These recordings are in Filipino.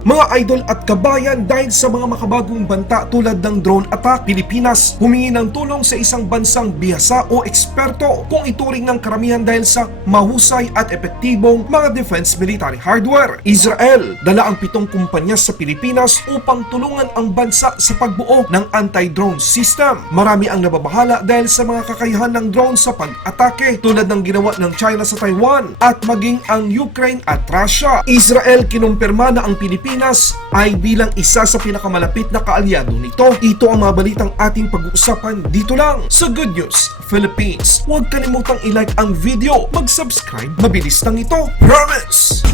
Mga idol at kabayan, dahil sa mga makabagong banta tulad ng drone attack, Pilipinas humingi ng tulong sa isang bansang bihasa o eksperto kung ituring ng karamihan dahil sa mahusay at epektibong mga defense military hardware. Israel dala ang 7 kumpanya sa Pilipinas upang tulungan ang bansa sa pagbuo ng anti-drone system. Marami ang nababahala dahil sa mga kakayahan ng drone sa pag-atake tulad ng ginawa ng China sa Taiwan at maging ang Ukraine at Russia. Israel kinumpirma na ang Pilipinas ay bilang isa sa pinakamalapit na kaalyado nito. Ito ang mga balitang ating pag-uusapan dito lang sa Good News Philippines. Huwag kalimutang i-like ang video, mag-subscribe, mabilis lang ito. Promise!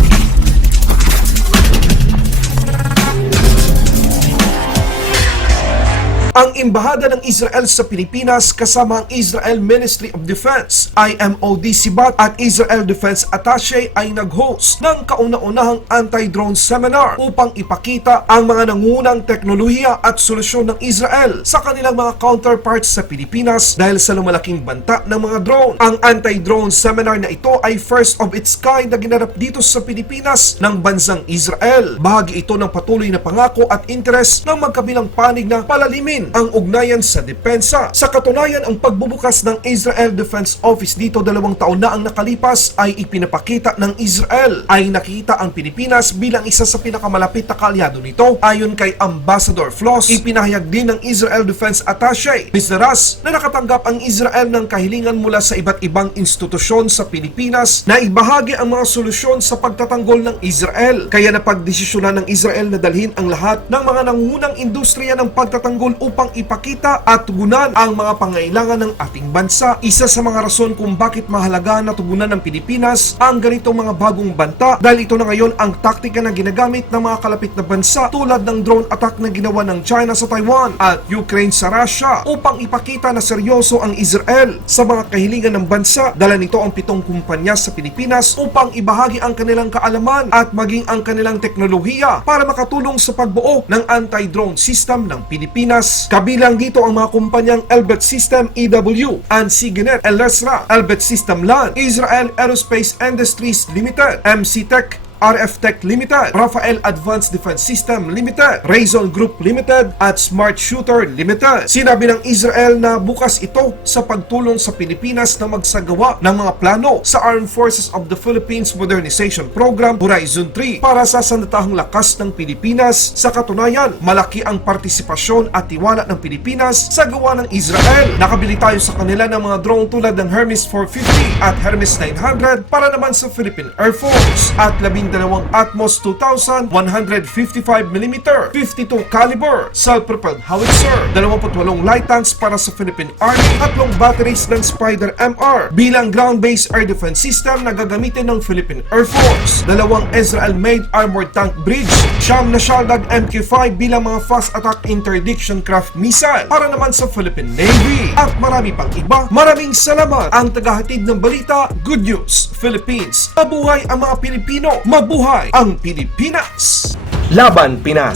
Ang Embahada ng Israel sa Pilipinas kasama ang Israel Ministry of Defense, IMOD-SIBAT at Israel Defense Attaché ay nag-host ng kauna-unahang anti-drone seminar upang ipakita ang mga nangungunang teknolohiya at solusyon ng Israel sa kanilang mga counterparts sa Pilipinas dahil sa lumalaking banta ng mga drone. Ang anti-drone seminar na ito ay first of its kind na ginanap dito sa Pilipinas ng bansang Israel. Bahagi ito ng patuloy na pangako at interes ng magkabilang panig na palalimin ang ugnayan sa depensa. Sa katunayan, ang pagbubukas ng Israel Defense Office dito 2 taon na ang nakalipas ay ipinapakita ng Israel ay nakita ang Pilipinas bilang isa sa pinakamalapit na kaalyado nito. Ayon kay Ambassador Floss, ipinahayag din ng Israel Defense Attaché Ras na nakatanggap ang Israel ng kahilingan mula sa iba't ibang institusyon sa Pilipinas na ibahagi ang mga solusyon sa pagtatanggol ng Israel. Kaya napagdesisyonan ng Israel na dalhin ang lahat ng mga nangungunang industriya ng pagtatanggol upang ipakita at tugunan ang mga pangailangan ng ating bansa. Isa sa mga rason kung bakit mahalaga na tugunan ng Pilipinas ang ganitong mga bagong banta dahil ito na ngayon ang taktika na ginagamit ng mga kalapit na bansa tulad ng drone attack na ginawa ng China sa Taiwan at Ukraine sa Russia upang ipakita na seryoso ang Israel sa mga kahilingan ng bansa. Dala nito ang 7 kumpanya sa Pilipinas upang ibahagi ang kanilang kaalaman at maging ang kanilang teknolohiya para makatulong sa pagbuo ng anti-drone system ng Pilipinas. Kabilang dito ang mga kumpanyang Elbit System EW, Ansigenet, Elesra, Elbit System Land, Israel Aerospace Industries Limited, MC Tech, RF Tech Limited, Rafael Advanced Defense System Limited, Raison Group Limited at Smart Shooter Limited. Sinabi ng Israel na bukas ito sa pagtulong sa Pilipinas na magsagawa ng mga plano sa Armed Forces of the Philippines Modernization Program Horizon 3 para sa sandatahang lakas ng Pilipinas. Sa katunayan, malaki ang partisipasyon at tiwala ng Pilipinas sa gawa ng Israel. Nakabili tayo sa kanila ng mga drone tulad ng Hermes 450 at Hermes 900 para naman sa Philippine Air Force at 12 Atmos 2000 155mm 52 caliber self-propelled howitzer, 28 light tanks para sa Philippine Army, 3 batteries ng Spider MR bilang ground-based air defense system na gagamitin ng Philippine Air Force, 2 Israel-made armored tank bridge, 9 na Shaldag Mk5 bilang mga fast attack interdiction craft missile para naman sa Philippine Navy, at marami pang iba. Maraming salamat. Ang tagahatid ng balita, Good News Philippines. Mabuhay ang mga Pilipino! Mabuhay ang Pilipinas! Laban Pinas!